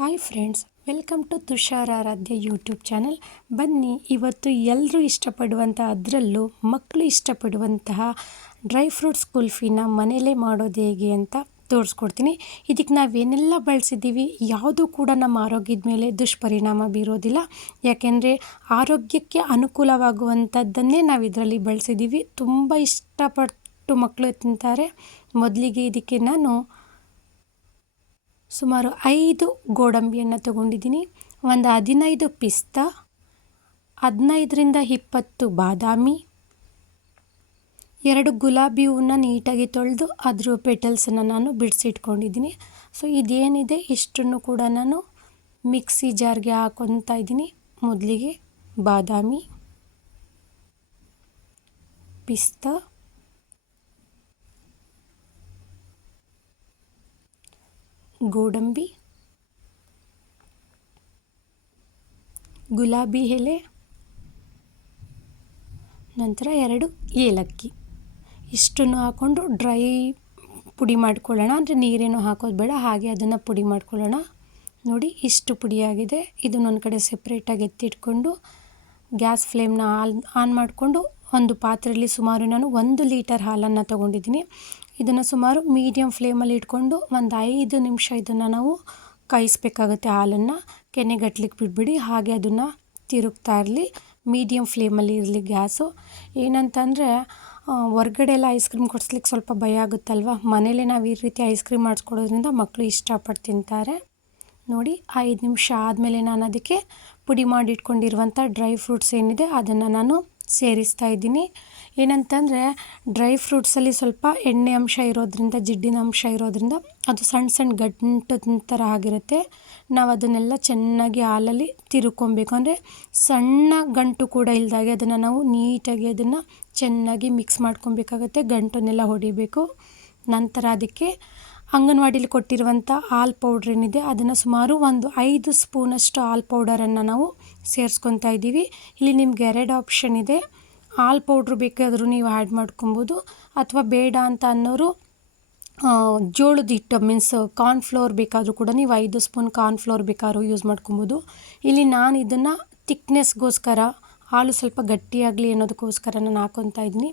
Hi friends, welcome to Tushar Aradhya YouTube channel. ಬನ್ನಿ, ಇವತ್ತು ಎಲ್ಲರೂ ಇಷ್ಟಪಡುವಂಥ ಅದರಲ್ಲೂ ಮಕ್ಕಳು ಇಷ್ಟಪಡುವಂತಹ ಡ್ರೈ ಫ್ರೂಟ್ಸ್, ಕುಲ್ಫಿನ ಮನೆಯಲ್ಲೇ ಮಾಡೋದು ಹೇಗೆ ಅಂತ ತೋರಿಸ್ಕೊಡ್ತೀನಿ. ಇದಕ್ಕೆ ನಾವೇನೆಲ್ಲ ಬಳಸಿದ್ದೀವಿ, ಯಾವುದೂ ಕೂಡ ನಮ್ಮ ಆರೋಗ್ಯದ ಮೇಲೆ ದುಷ್ಪರಿಣಾಮ ಬೀರೋದಿಲ್ಲ. ಯಾಕೆಂದರೆ ಆರೋಗ್ಯಕ್ಕೆ ಅನುಕೂಲವಾಗುವಂಥದ್ದನ್ನೇ ನಾವು ಇದರಲ್ಲಿ ಬಳಸಿದ್ದೀವಿ. ತುಂಬ ಇಷ್ಟಪಟ್ಟು ಮಕ್ಕಳು ತಿಂತಾರೆ. ಮೊದಲಿಗೆ ಇದಕ್ಕೆ ನಾನು ಸುಮಾರು ಐದು ಗೋಡಂಬಿಯನ್ನು ತಗೊಂಡಿದ್ದೀನಿ. ಒಂದು ಹದಿನೈದು ಪಿಸ್ತಾ, ಹದಿನೈದರಿಂದ ಇಪ್ಪತ್ತು ಬಾದಾಮಿ, ಎರಡು ಗುಲಾಬಿ ಹೂವನ್ನ ನೀಟಾಗಿ ತೊಳೆದು ಅದ್ರ ಪೆಟಲ್ಸನ್ನು ನಾನು ಬಿಡಿಸಿಟ್ಕೊಂಡಿದ್ದೀನಿ. ಸೊ ಇದೇನಿದೆ? ಇಷ್ಟನ್ನು ಕೂಡ ನಾನು ಮಿಕ್ಸಿ ಜಾರ್ಗೆ ಹಾಕೊತಾ ಇದ್ದೀನಿ. ಮೊದಲಿಗೆ ಬಾದಾಮಿ, ಪಿಸ್ತಾ ಗೋಡಂಬಿ, ಗುಲಾಬಿ ಎಲೆ, ನಂತರ ಎರಡು ಏಲಕ್ಕಿ. ಇಷ್ಟನ್ನು ಹಾಕ್ಕೊಂಡು ಡ್ರೈ ಪುಡಿ ಮಾಡ್ಕೊಳ್ಳೋಣ. ಅಂದರೆ ನೀರೇನು ಹಾಕೋದು ಬೇಡ, ಹಾಗೆ ಅದನ್ನು ಪುಡಿ ಮಾಡ್ಕೊಳ್ಳೋಣ. ನೋಡಿ, ಇಷ್ಟು ಪುಡಿಯಾಗಿದೆ. ಇದನ್ನ ಒಂದು ಕಡೆ ಸೆಪ್ರೇಟಾಗಿ ಎತ್ತಿಟ್ಕೊಂಡು ಗ್ಯಾಸ್ ಫ್ಲೇಮ್ನ ಆಲ್ ಆನ್ ಮಾಡಿಕೊಂಡು ಒಂದು ಪಾತ್ರೆಯಲ್ಲಿ ಸುಮಾರು ನಾನು ಒಂದು ಲೀಟರ್ ಹಾಲನ್ನು ತೊಗೊಂಡಿದ್ದೀನಿ. ಇದನ್ನು ಸುಮಾರು ಮೀಡಿಯಮ್ ಫ್ಲೇಮಲ್ಲಿ ಇಟ್ಕೊಂಡು ಒಂದು ಐದು ನಿಮಿಷ ಇದನ್ನು ನಾವು ಕಾಯಿಸ್ಬೇಕಾಗುತ್ತೆ ಹಾಲನ್ನು. ಕೆನೆಗಟ್ಲಿಕ್ಕೆ ಬಿಟ್ಬಿಡಿ, ಹಾಗೆ ಅದನ್ನು ತಿರುಗ್ತಾ ಇರಲಿ. ಮೀಡಿಯಮ್ ಫ್ಲೇಮಲ್ಲಿ ಇರಲಿ ಗ್ಯಾಸು. ಏನಂತಂದರೆ ಹೊರ್ಗಡೆ ಎಲ್ಲ ಐಸ್ ಕ್ರೀಮ್ ಕೊಡಿಸ್ಲಿಕ್ಕೆ ಸ್ವಲ್ಪ ಭಯ ಆಗುತ್ತಲ್ವ? ಮನೇಲೆ ನಾವು ಈ ರೀತಿ ಐಸ್ ಕ್ರೀಮ್ ಮಾಡಿಸ್ಕೊಡೋದ್ರಿಂದ ಮಕ್ಕಳು ಇಷ್ಟಪಟ್ಟು ತಿಂತಾರೆ. ನೋಡಿ, ಐದು ನಿಮಿಷ ಆದಮೇಲೆ ನಾನು ಅದಕ್ಕೆ ಪುಡಿ ಮಾಡಿ ಇಟ್ಕೊಂಡಿರುವಂಥ ಡ್ರೈ ಫ್ರೂಟ್ಸ್ ಏನಿದೆ ಅದನ್ನು ನಾನು ಸೇರಿಸ್ತಾ ಇದ್ದೀನಿ. ಏನಂತಂದರೆ ಡ್ರೈ ಫ್ರೂಟ್ಸಲ್ಲಿ ಸ್ವಲ್ಪ ಎಣ್ಣೆ ಅಂಶ ಇರೋದ್ರಿಂದ, ಜಿಡ್ಡಿನ ಅಂಶ ಇರೋದ್ರಿಂದ ಅದು ಸಣ್ಣ ಸಣ್ಣ ಗಂಟು ಥರ ಆಗಿರುತ್ತೆ. ನಾವು ಅದನ್ನೆಲ್ಲ ಚೆನ್ನಾಗಿ ಹಾಲಲ್ಲಿ ತಿರುಕೊಬೇಕು. ಅಂದರೆ ಸಣ್ಣ ಗಂಟು ಕೂಡ ಇಲ್ದಾಗೆ ಅದನ್ನು ನಾವು ನೀಟಾಗಿ ಅದನ್ನು ಚೆನ್ನಾಗಿ ಮಿಕ್ಸ್ ಮಾಡ್ಕೊಬೇಕಾಗತ್ತೆ ಗಂಟನ್ನೆಲ್ಲ ಹೊಡಿಬೇಕು. ನಂತರ ಅದಕ್ಕೆ ಅಂಗನವಾಡಿಲಿ ಕೊಟ್ಟಿರುವಂಥ ಹಾಲು ಪೌಡ್ರ್ ಏನಿದೆ, ಅದನ್ನು ಸುಮಾರು ಒಂದು ಐದು ಸ್ಪೂನಷ್ಟು ಹಾಲು ಪೌಡರನ್ನು ನಾವು ಸೇರಿಸ್ಕೊತಾ ಇದ್ದೀವಿ. ಇಲ್ಲಿ ನಿಮ್ಗೆ ಎರಡು ಆಪ್ಷನ್ ಇದೆ. ಹಾಲು ಪೌಡ್ರು ಬೇಕಾದರೂ ನೀವು ಆ್ಯಡ್ ಮಾಡ್ಕೊಬೋದು. ಅಥವಾ ಬೇಡ ಅಂತ ಅನ್ನೋರು ಜೋಳದ ಹಿಟ್ಟು ಮೀನ್ಸ್ ಕಾರ್ನ್ಫ್ಲೋರ್ ಬೇಕಾದರೂ ಕೂಡ ನೀವು ಐದು ಸ್ಪೂನ್ ಕಾರ್ನ್ಫ್ಲೋರ್ ಬೇಕಾದ್ರೂ ಯೂಸ್ ಮಾಡ್ಕೊಬೋದು. ಇಲ್ಲಿ ನಾನು ಇದನ್ನು ತಿಕ್ನೆಸ್ಗೋಸ್ಕರ ಹಾಲು ಸ್ವಲ್ಪ ಗಟ್ಟಿಯಾಗಲಿ ಅನ್ನೋದಕ್ಕೋಸ್ಕರ ನಾನು ಹಾಕೊತಾ ಇದ್ದೀನಿ.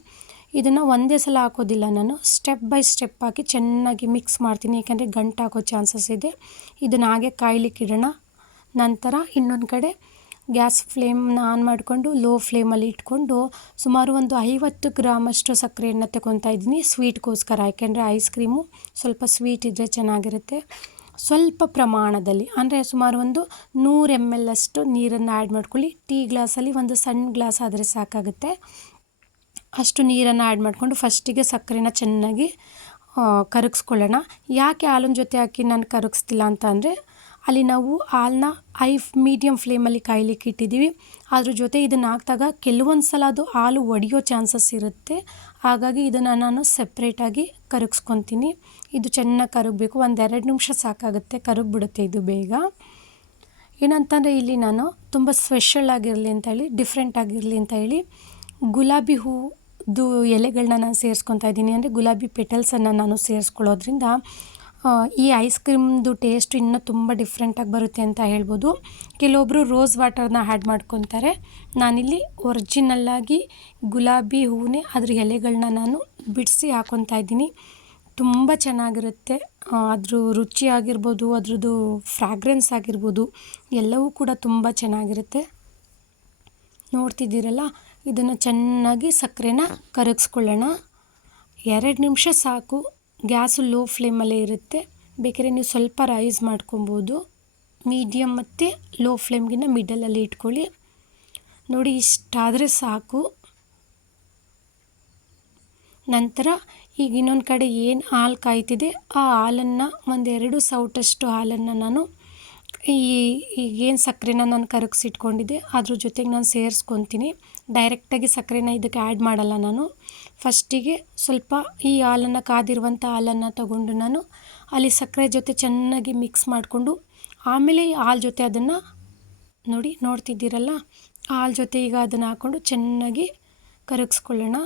ಇದನ್ನು ಒಂದೇ ಸಲ ಹಾಕೋದಿಲ್ಲ ನಾನು. ಸ್ಟೆಪ್ ಬೈ ಸ್ಟೆಪ್ ಹಾಕಿ ಚೆನ್ನಾಗಿ ಮಿಕ್ಸ್ ಮಾಡ್ತೀನಿ. ಯಾಕೆಂದರೆ ಗಂಟು ಹಾಕೋ ಚಾನ್ಸಸ್ ಇದೆ. ಇದನ್ನು ಹಾಗೆ ಕಾಯ್ಲಿಕ್ಕೆ ಇಡೋಣ ನಂತರ ಇನ್ನೊಂದು ಕಡೆ ಗ್ಯಾಸ್ ಫ್ಲೇಮ್ನ ಆನ್ ಮಾಡಿಕೊಂಡು, ಲೋ ಫ್ಲೇಮಲ್ಲಿ ಇಟ್ಕೊಂಡು ಸುಮಾರು ಒಂದು ಐವತ್ತು ಗ್ರಾಮಷ್ಟು ಸಕ್ಕರೆಯನ್ನು ತಗೊತಾ ಇದ್ದೀನಿ. ಸ್ವೀಟ್ಗೋಸ್ಕರ, ಯಾಕೆಂದರೆ ಐಸ್ ಕ್ರೀಮು ಸ್ವಲ್ಪ ಸ್ವೀಟ್ ಇದ್ದರೆ ಚೆನ್ನಾಗಿರುತ್ತೆ. ಸ್ವಲ್ಪ ಪ್ರಮಾಣದಲ್ಲಿ, ಅಂದರೆ ಸುಮಾರು ಒಂದು ನೂರು ಎಂ ಎಲ್ ಅಷ್ಟು ನೀರನ್ನು ಆ್ಯಡ್ ಮಾಡ್ಕೊಳ್ಳಿ. ಟೀ ಗ್ಲಾಸಲ್ಲಿ ಒಂದು ಸಣ್ಣ ಗ್ಲಾಸ್ ಆದರೆ ಸಾಕಾಗುತ್ತೆ. ಅಷ್ಟು ನೀರನ್ನು ಆ್ಯಡ್ ಮಾಡಿಕೊಂಡು ಫಸ್ಟಿಗೆ ಸಕ್ಕರೆನ ಚೆನ್ನಾಗಿ ಕರಗಿಸ್ಕೊಳ್ಳೋಣ. ಯಾಕೆ ಹಾಲಿನ ಜೊತೆ ಹಾಕಿ ನಾನು ಕರಗಿಸ್ತಿಲ್ಲ ಅಂತ ಅಂದರೆ ಅಲ್ಲಿ ನಾವು ಹಾಲನ್ನ ಹೈ ಮೀಡಿಯಮ್ ಫ್ಲೇಮಲ್ಲಿ ಕಾಯಲಿಕ್ಕೆ ಇಟ್ಟಿದ್ದೀವಿ. ಅದ್ರ ಜೊತೆ ಇದನ್ನು ಹಾಕಿದಾಗ ಕೆಲವೊಂದು ಸಲ ಅದು ಹಾಲು ಒಡೆಯೋ ಚಾನ್ಸಸ್ ಇರುತ್ತೆ. ಹಾಗಾಗಿ ಇದನ್ನು ನಾನು ಸಪ್ರೇಟಾಗಿ ಕರಗಿಸ್ಕೊತೀನಿ. ಇದು ಚೆನ್ನಾಗಿ ಕರಗಬೇಕು. ಒಂದು ಎರಡು ನಿಮಿಷ ಸಾಕಾಗುತ್ತೆ. ಕರಗಿಬಿಡುತ್ತೆ ಇದು ಬೇಗ. ಏನಂತಂದರೆ ಇಲ್ಲಿ ನಾನು ತುಂಬ ಸ್ಪೆಷಲ್ ಆಗಿರಲಿ ಅಂತ ಹೇಳಿ ಡಿಫ್ರೆಂಟ್ ಆಗಿರಲಿ ಅಂತ ಹೇಳಿ, ಗುಲಾಬಿ ಹೂದು ಎಲೆಗಳನ್ನ ನಾನು ಸೇರಿಸ್ಕೊತಾ ಇದ್ದೀನಿ. ಅಂದರೆ ಗುಲಾಬಿ ಪೆಟಲ್ಸನ್ನು ನಾನು ಸೇರಿಸ್ಕೊಳ್ಳೋದ್ರಿಂದ ಈ ಐಸ್ ಕ್ರೀಮ್ದು ಟೇಸ್ಟ್ ಇನ್ನೂ ತುಂಬ ಡಿಫ್ರೆಂಟಾಗಿ ಬರುತ್ತೆ ಅಂತ ಹೇಳ್ಬೋದು. ಕೆಲವೊಬ್ಬರು ರೋಸ್ ವಾಟರ್ನ ಆ್ಯಡ್ ಮಾಡ್ಕೊತಾರೆ. ನಾನಿಲ್ಲಿ ಒರಿಜಿನಲ್ಲಾಗಿ ಗುಲಾಬಿ ಹೂವನ್ನೇ ಅದ್ರ ಎಲೆಗಳನ್ನ ನಾನು ಬಿಡಿಸಿ ಹಾಕ್ಕೊತಾ ಇದ್ದೀನಿ. ತುಂಬ ಚೆನ್ನಾಗಿರುತ್ತೆ. ಅದ್ರ ರುಚಿ ಆಗಿರ್ಬೋದು ಅದ್ರದ್ದು ಫ್ರಾಗ್ರೆನ್ಸ್ ಆಗಿರ್ಬೋದು, ಎಲ್ಲವೂ ಕೂಡ ತುಂಬ ಚೆನ್ನಾಗಿರುತ್ತೆ. ನೋಡ್ತಿದ್ದೀರಲ್ಲ? ಇದನ್ನು ಚೆನ್ನಾಗಿ ಸಕ್ಕರೆನ ಕರಗಿಸ್ಕೊಳ್ಳೋಣ. ಎರಡು ನಿಮಿಷ ಸಾಕು. ಗ್ಯಾಸು ಲೋ ಫ್ಲೇಮಲ್ಲೇ ಇರುತ್ತೆ. ಬೇಕಾದ್ರೆ ನೀವು ಸ್ವಲ್ಪ ರೈಸ್ ಮಾಡ್ಕೊಬೋದು. ಮೀಡಿಯಮ್ ಮತ್ತು ಲೋ ಫ್ಲೇಮ್ಗಿನ್ನ ಮಿಡಲಲ್ಲಿ ಇಟ್ಕೊಳ್ಳಿ. ನೋಡಿ, ಇಷ್ಟಾದರೆ ಸಾಕು. ನಂತರ ಈಗ ಇನ್ನೊಂದು ಕಡೆ ಏನು ಹಾಲು ಕಾಯ್ತಿದೆ ಆ ಹಾಲನ್ನು ಒಂದೆರಡು ಸೌಟಷ್ಟು ಹಾಲನ್ನು ನಾನು ಈ ಈಗೇನು ಸಕ್ಕರೆನ ನಾನು ಕರಗಿಸಿಟ್ಕೊಂಡಿದ್ದೆ, ಅದ್ರ ಜೊತೆಗೆ ನಾನು ಸೇರಿಸ್ಕೊತೀನಿ. ಡೈರೆಕ್ಟಾಗಿ ಸಕ್ಕರೆನ ಇದಕ್ಕೆ ಆ್ಯಡ್ ಮಾಡಲ್ಲ ನಾನು. ಫಸ್ಟಿಗೆ ಸ್ವಲ್ಪ ಈ ಹಾಲನ್ನು ಕಾದಿರುವಂಥ ಹಾಲನ್ನು ತಗೊಂಡು ನಾನು ಅಲ್ಲಿ ಸಕ್ಕರೆ ಜೊತೆ ಚೆನ್ನಾಗಿ ಮಿಕ್ಸ್ ಮಾಡಿಕೊಂಡು ಆಮೇಲೆ ಈ ಹಾಲು ಜೊತೆ ಅದನ್ನು ನೋಡಿ ನೋಡ್ತಿದ್ದೀರಲ್ಲ ಹಾಲು ಜೊತೆ ಈಗ ಅದನ್ನು ಹಾಕ್ಕೊಂಡು ಚೆನ್ನಾಗಿ ಕರಗಿಸ್ಕೊಳ್ಳೋಣ.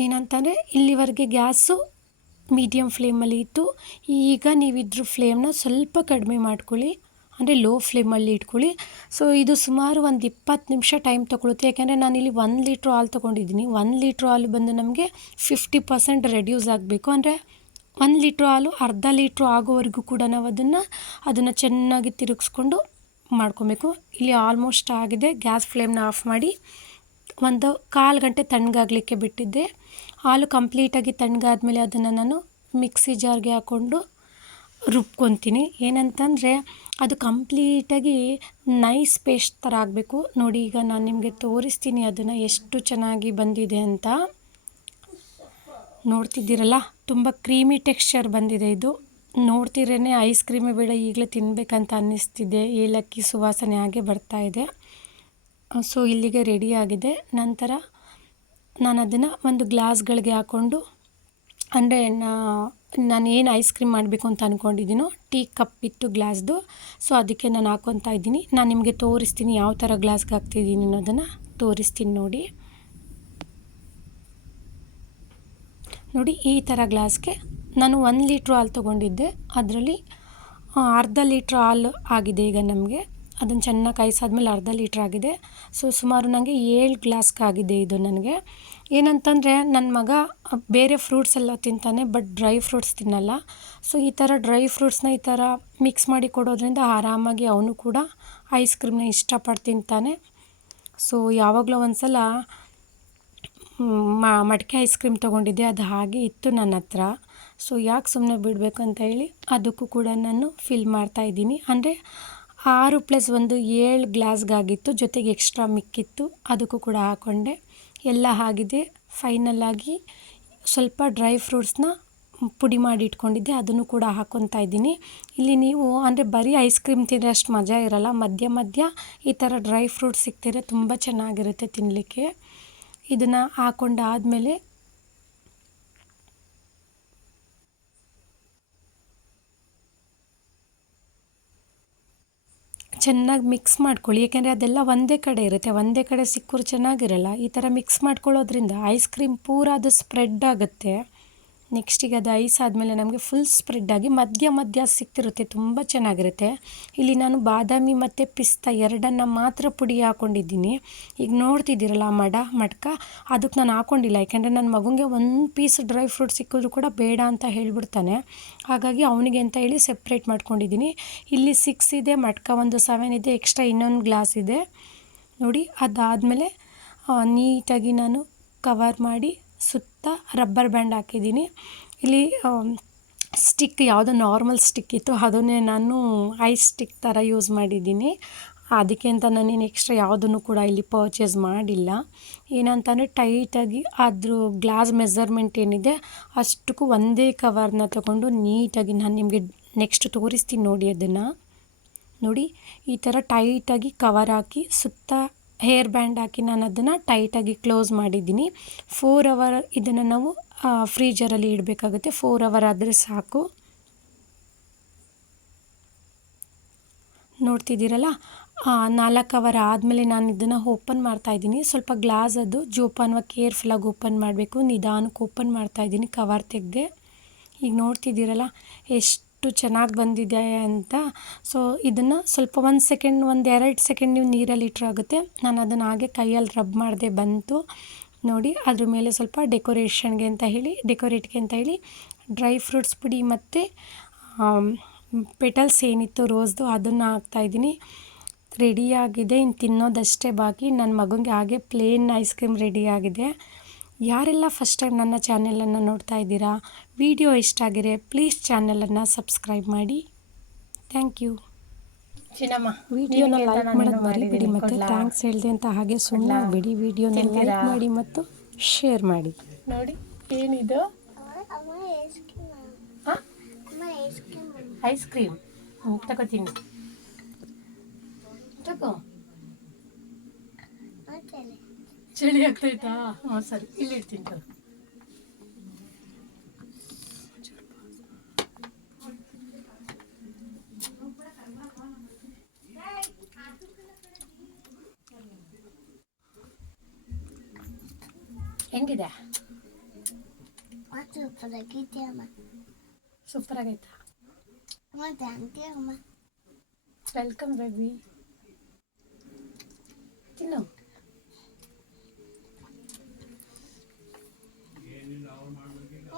ಏನಂತಂದರೆ ಇಲ್ಲಿವರೆಗೆ ಗ್ಯಾಸು ಮೀಡಿಯಮ್ ಫ್ಲೇಮಲ್ಲಿ ಇತ್ತು. ಈಗ ನೀವಿದ್ರ ಫ್ಲೇಮ್ನ ಸ್ವಲ್ಪ ಕಡಿಮೆ ಮಾಡ್ಕೊಳ್ಳಿ. ಅಂದರೆ ಲೋ ಫ್ಲೇಮಲ್ಲಿ ಇಟ್ಕೊಳ್ಳಿ. ಸೊ ಇದು ಸುಮಾರು ಒಂದು ಇಪ್ಪತ್ತು ನಿಮಿಷ ಟೈಮ್ ತೊಗೊಳುತ್ತೆ. ಯಾಕೆಂದರೆ ನಾನು ಇಲ್ಲಿ ಒನ್ ಲೀಟ್ರ್ ಹಾಲು ತೊಗೊಂಡಿದ್ದೀನಿ. ಒನ್ ಲೀಟ್ರ್ ಹಾಲು ಬಂದು ನಮಗೆ ಫಿಫ್ಟಿ ಪರ್ಸೆಂಟ್ ರೆಡ್ಯೂಸ್ ಆಗಬೇಕು. ಅಂದರೆ ಒಂದು ಲೀಟ್ರ್ ಹಾಲು ಅರ್ಧ ಲೀಟ್ರ್ ಆಗೋವರೆಗೂ ಕೂಡ ನಾವು ಅದನ್ನು ಅದನ್ನು ಚೆನ್ನಾಗಿ ತಿರುಗಿಸ್ಕೊಂಡು ಮಾಡ್ಕೊಬೇಕು. ಇಲ್ಲಿ ಆಲ್ಮೋಸ್ಟ್ ಆಗಿದೆ. ಗ್ಯಾಸ್ ಫ್ಲೇಮ್ನ ಆಫ್ ಮಾಡಿ ಒಂದು ಕಾಲು ಗಂಟೆ ತಣ್ಣಗಾಗಲಿಕ್ಕೆ ಬಿಟ್ಟಿದ್ದೆ. ಹಾಲು ಕಂಪ್ಲೀಟಾಗಿ ತಣ್ಣಗಾದ್ಮೇಲೆ ಅದನ್ನು ನಾನು ಮಿಕ್ಸಿ ಜಾರ್ಗೆ ಹಾಕ್ಕೊಂಡು ರುಬ್ಕೊತೀನಿ. ಏನಂತಂದರೆ, ಅದು ಕಂಪ್ಲೀಟಾಗಿ ನೈಸ್ ಪೇಸ್ಟ್ ಥರ ಆಗಬೇಕು. ನೋಡಿ, ಈಗ ನಾನು ನಿಮಗೆ ತೋರಿಸ್ತೀನಿ ಅದನ್ನು ಎಷ್ಟು ಚೆನ್ನಾಗಿ ಬಂದಿದೆ ಅಂತ. ನೋಡ್ತಿದ್ದೀರಲ್ಲ, ತುಂಬ ಕ್ರೀಮಿ ಟೆಕ್ಸ್ಚರ್ ಬಂದಿದೆ ಇದು. ನೋಡ್ತಿರೇ ಐಸ್ ಕ್ರೀಮೇ ಬೇಡ ಈಗಲೇ ತಿನ್ನಬೇಕಂತ ಅನ್ನಿಸ್ತಿದೆ. ಏಲಕ್ಕಿ ಸುವಾಸನೆ ಹಾಗೆ ಇದೆ. ಸೊ, ಇಲ್ಲಿಗೆ ರೆಡಿ ಆಗಿದೆ. ನಂತರ ನಾನು ಅದನ್ನು ಒಂದು ಗ್ಲಾಸ್ಗಳಿಗೆ ಹಾಕ್ಕೊಂಡು ಅಂದರೆ ನಾ ನಾನು ಏನು ಐಸ್ ಕ್ರೀಮ್ ಮಾಡಬೇಕು ಅಂತ ಅಂದ್ಕೊಂಡಿದ್ದೀನೋ ಟೀ ಕಪ್ ಇತ್ತು ಗ್ಲಾಸ್ದು ಸೊ ಅದಕ್ಕೆ ನಾನು ಹಾಕ್ಕೊತಾ ಇದ್ದೀನಿ. ನಾನು ನಿಮಗೆ ತೋರಿಸ್ತೀನಿ ಯಾವ ಥರ ಗ್ಲಾಸ್ಗೆ ಹಾಕ್ತಿದ್ದೀನಿ ಅನ್ನೋದನ್ನು. ತೋರಿಸ್ತೀನಿ ನೋಡಿ. ನೋಡಿ, ಈ ಥರ ಗ್ಲಾಸ್ಗೆ ನಾನು ಒಂದು ಲೀಟ್ರ್ ಹಾಲು ತೊಗೊಂಡಿದ್ದೆ. ಅದರಲ್ಲಿ ಅರ್ಧ ಲೀಟ್ರ್ ಹಾಲು ಆಗಿದೆ ಈಗ ನಮಗೆ. ಅದನ್ನು ಚೆನ್ನಾಗಿ ಕಾಯಿಸಾದ್ಮೇಲೆ ಅರ್ಧ ಲೀಟ್ರ್ ಆಗಿದೆ. ಸೊ ಸುಮಾರು ನನಗೆ ಏಳು ಗ್ಲಾಸ್ಗಾಗಿದೆ ಇದು ನನಗೆ. ಏನಂತಂದರೆ ನನ್ನ ಮಗ ಬೇರೆ ಫ್ರೂಟ್ಸ್ ಎಲ್ಲ ತಿಂತಾನೆ ಬಟ್ ಡ್ರೈ ಫ್ರೂಟ್ಸ್ ತಿನ್ನಲ್ಲ. ಸೊ ಈ ಥರ ಡ್ರೈ ಫ್ರೂಟ್ಸ್ನ ಈ ಥರ ಮಿಕ್ಸ್ ಮಾಡಿ ಕೊಡೋದ್ರಿಂದ ಆರಾಮಾಗಿ ಅವನು ಕೂಡ ಐಸ್ ಕ್ರೀಮ್ನ ಇಷ್ಟಪಟ್ಟು ತಿಂತಾನೆ. ಸೊ ಯಾವಾಗಲೂ ಒಂದು ಸಲ ಮಡಿಕೆ ಐಸ್ ಕ್ರೀಮ್ ತೊಗೊಂಡಿದ್ದೆ, ಅದು ಹಾಗೆ ಇತ್ತು ನನ್ನ ಹತ್ರ. ಸೊ ಯಾಕೆ ಸುಮ್ಮನೆ ಬಿಡಬೇಕು ಅಂತ ಹೇಳಿ, ಅದಕ್ಕೂ ಕೂಡ ನಾನು ಫಿಲ್ ಮಾಡ್ತಾಯಿದ್ದೀನಿ ಅಂದರೆ ಆರು ಪ್ಲಸ್ ಒಂದು ಏಳು ಗ್ಲಾಸ್ಗಾಗಿತ್ತು, ಜೊತೆಗೆ ಎಕ್ಸ್ಟ್ರಾ ಮಿಕ್ಕಿತ್ತು. ಅದಕ್ಕೂ ಕೂಡ ಹಾಕ್ಕೊಂಡೆ ಎಲ್ಲ ಆಗಿದೆ. ಫೈನಲ್ಲಾಗಿ ಸ್ವಲ್ಪ ಡ್ರೈ ಫ್ರೂಟ್ಸ್ನ ಪುಡಿ ಮಾಡಿ ಇಟ್ಕೊಂಡಿದ್ದೆ. ಅದನ್ನು ಕೂಡ ಹಾಕ್ಕೊತಾ ಇದ್ದೀನಿ. ಇಲ್ಲಿ ನೀವು, ಅಂದರೆ ಬರೀ ಐಸ್ ಕ್ರೀಮ್ ತಿಂದರೆ ಅಷ್ಟು ಮಜಾ ಇರಲ್ಲ. ಮಧ್ಯ ಮಧ್ಯ ಈ ಥರ ಡ್ರೈ ಫ್ರೂಟ್ಸ್ ಸಿಗ್ತಿದ್ರೆ ತುಂಬ ಚೆನ್ನಾಗಿರುತ್ತೆ ತಿನ್ನಲಿಕ್ಕೆ ಇದನ್ನು ಹಾಕ್ಕೊಂಡಾದಮೇಲೆ ಚೆನ್ನಾಗಿ ಮಿಕ್ಸ್ ಮಾಡ್ಕೊಳ್ಳಿ. ಏಕೆಂದರೆ ಅದೆಲ್ಲ ಒಂದೇ ಕಡೆ ಇರುತ್ತೆ. ಒಂದೇ ಕಡೆ ಸಿಕ್ಕರೂ ಚೆನ್ನಾಗಿರಲ್ಲ. ಈ ಥರ ಮಿಕ್ಸ್ ಮಾಡ್ಕೊಳ್ಳೋದ್ರಿಂದ ಐಸ್ ಕ್ರೀಮ್ ಪೂರ ಅದು ಸ್ಪ್ರೆಡ್ ಆಗುತ್ತೆ. ನೆಕ್ಸ್ಟಿಗೆ ಅದು ಐಸ್ ಆದಮೇಲೆ ನಮಗೆ ಫುಲ್ ಸ್ಪ್ರೆಡ್ಡಾಗಿ ಮಧ್ಯ ಮಧ್ಯ ಸಿಕ್ತಿರುತ್ತೆ, ತುಂಬ ಚೆನ್ನಾಗಿರುತ್ತೆ. ಇಲ್ಲಿ ನಾನು ಬಾದಾಮಿ ಮತ್ತು ಪಿಸ್ತಾ ಎರಡನ್ನು ಮಾತ್ರ ಪುಡಿ ಹಾಕ್ಕೊಂಡಿದ್ದೀನಿ ಈಗ ನೋಡ್ತಿದ್ದೀರಲ್ಲ ಮಡ ಮಟ್ಕ ಅದಕ್ಕೆ ನಾನು ಹಾಕ್ಕೊಂಡಿಲ್ಲ ಯಾಕೆಂದರೆ ನನ್ನ ಮಗುಗೆ ಒಂದು ಪೀಸ್ ಡ್ರೈ ಫ್ರೂಟ್ ಸಿಕ್ಕಿದ್ರು ಕೂಡ ಬೇಡ ಅಂತ ಹೇಳಿಬಿಡ್ತಾನೆ. ಹಾಗಾಗಿ ಅವನಿಗೆ ಅಂತ ಹೇಳಿ ಸೆಪ್ರೇಟ್ ಮಾಡ್ಕೊಂಡಿದ್ದೀನಿ. ಇಲ್ಲಿ ಸಿಕ್ಸ್ ಇದೆ ಮಟ್ಕ ಒಂದು ಸೆವೆನ್ ಇದೆ ಎಕ್ಸ್ಟ್ರಾ ಇನ್ನೊಂದು ಗ್ಲಾಸ್ ಇದೆ. ನೋಡಿ, ಅದಾದಮೇಲೆ ನೀಟಾಗಿ ನಾನು ಕವರ್ ಮಾಡಿ ಸುತ್ತ ರಬ್ಬರ್ ಬ್ಯಾಂಡ್ ಹಾಕಿದ್ದೀನಿ. ಇಲ್ಲಿ ಸ್ಟಿಕ್ ಯಾವುದೋ ನಾರ್ಮಲ್ ಸ್ಟಿಕ್ ಇತ್ತು, ಅದನ್ನೇ ನಾನು ಐಸ್ ಸ್ಟಿಕ್ ಥರ ಯೂಸ್ ಮಾಡಿದ್ದೀನಿ. ಅದಕ್ಕೆ ಅಂತ ನಾನೇನು ಎಕ್ಸ್ಟ್ರಾ ಯಾವುದನ್ನು ಕೂಡ ಇಲ್ಲಿ ಪರ್ಚೇಸ್ ಮಾಡಿಲ್ಲ. ಏನಂತಂದರೆ ಟೈಟಾಗಿ ಅದ್ರ ಗ್ಲಾಸ್ ಮೆಸರ್ಮೆಂಟ್ ಏನಿದೆ, ಅಷ್ಟಕ್ಕೂ ಒಂದೇ ಕವರ್ನ ತಗೊಂಡು ನೀಟಾಗಿ ನಾನು ನಿಮಗೆ ನೆಕ್ಸ್ಟ್ ತೋರಿಸ್ತೀನಿ ನೋಡಿ ಅದನ್ನು. ನೋಡಿ, ಈ ಥರ ಟೈಟಾಗಿ ಕವರ್ ಹಾಕಿ ಸುತ್ತ ಹೇರ್ ಬ್ಯಾಂಡ್ ಹಾಕಿ ನಾನು ಅದನ್ನು ಟೈಟಾಗಿ ಕ್ಲೋಸ್ ಮಾಡಿದ್ದೀನಿ. ಫೋರ್ ಅವರ್ ಇದನ್ನು ನಾವು ಫ್ರೀಜರಲ್ಲಿ ಇಡಬೇಕಾಗುತ್ತೆ. ಫೋರ್ ಅವರ್ ಆದರೆ ಸಾಕು. ನೋಡ್ತಿದ್ದೀರಲ್ಲ? ನಾಲ್ಕು ಅವರ್ ಆದಮೇಲೆ ನಾನು ಇದನ್ನು ಓಪನ್ ಮಾಡ್ತಾಯಿದ್ದೀನಿ ಸ್ವಲ್ಪ ಗ್ಲಾಸ್ ಅದು, ಜೋಪಾನವಾಗಿ ಕೇರ್ಫುಲ್ಲಾಗಿ ಓಪನ್ ಮಾಡಬೇಕು. ನಿಧಾನಕ್ಕೆ ಓಪನ್ ಮಾಡ್ತಾಯಿದ್ದೀನಿ ಕವರ್ ತೆಗೆದೆ. ಈಗ ನೋಡ್ತಿದ್ದೀರಲ್ಲ? ಎಷ್ಟು ಎಷ್ಟು ಚೆನ್ನಾಗಿ ಬಂದಿದೆ ಅಂತ. ಸೊ ಇದನ್ನು ಸ್ವಲ್ಪ ಒಂದು ಸೆಕೆಂಡ್ ಒಂದು ಎರಡು ಸೆಕೆಂಡ್ ನೀವು ನೀರಲ್ಲಿ ಇಟ್ಟರಾಗುತ್ತೆ ನಾನು ಅದನ್ನು ಹಾಗೆ ಕೈಯಲ್ಲಿ ರಬ್ ಮಾಡಿದೆ ಬಂತು. ನೋಡಿ, ಅದ್ರ ಮೇಲೆ ಸ್ವಲ್ಪ ಡೆಕೋರೇಷನ್ಗೆ ಅಂತ ಹೇಳಿ ಡೆಕೋರೇಟ್ಗೆ ಅಂತ ಹೇಳಿ ಡ್ರೈ ಫ್ರೂಟ್ಸ್ ಪುಡಿ ಮತ್ತು ಪೆಟಲ್ಸ್ ಏನಿತ್ತು ರೋಸ್ದು ಅದನ್ನು ಹಾಕ್ತಾಯಿದ್ದೀನಿ ರೆಡಿಯಾಗಿದೆ ಇನ್ನು ತಿನ್ನೋದಷ್ಟೇ ಬಾಕಿ. ನನ್ನ ಮಗನಿಗೆ ಹಾಗೆ ಪ್ಲೇನ್ ಐಸ್ ಕ್ರೀಮ್ ರೆಡಿಯಾಗಿದೆ ಯಾರೆಲ್ಲ ಫಸ್ಟ್ ಟೈಮ್ ನನ್ನ ಚಾನೆಲನ್ನು ನೋಡ್ತಾ ಇದ್ದೀರಾ ವಿಡಿಯೋ ಇಷ್ಟ ಆಗಿರೆ ಪ್ಲೀಸ್ ಚಾನೆಲನ್ನು ಸಬ್ಸ್ಕ್ರೈಬ್ ಮಾಡಿ. ಥ್ಯಾಂಕ್ ಯು ವಿಡಿಯೋನ ಲೈಕ್ ಮಾಡೋದು ಮರಿಬೇಡಿ ಮತ್ತು. ಥ್ಯಾಂಕ್ಸ್ ಹೇಳಿದೆ ಅಂತ ಹಾಗೆ ಸುಮ್ಮನೆ ಬಿಡಿ ವಿಡಿಯೋನ ಲೈಕ್ ಮಾಡಿ ಮತ್ತು ಶೇರ್ ಮಾಡಿ. ನೋಡಿ ಏನಿದು? ಐಸ್ ಕ್ರೀಮ್ ತಗೋತೀನಿ ತಗೋ. ಚಳಿ ಆಗ್ತೈತಾ? ಹಾಂ ಸರಿ ಇಲ್ಲಿ ಇಡ್ತೀನಿ ತಗೋ. ಹೆಂಗಿದೆ? ಸೂಪರ್ ಆಗೈತೆ ಅಮ್ಮ. ಸೂಪರ್ ಆಗೈತಾ? ಅಮ್ಮ ಥ್ಯಾಂಕ್ ಯು ಅಮ್ಮ. ವೆಲ್ಕಮ್ ಬೇಬಿ ತಿನ್ನು.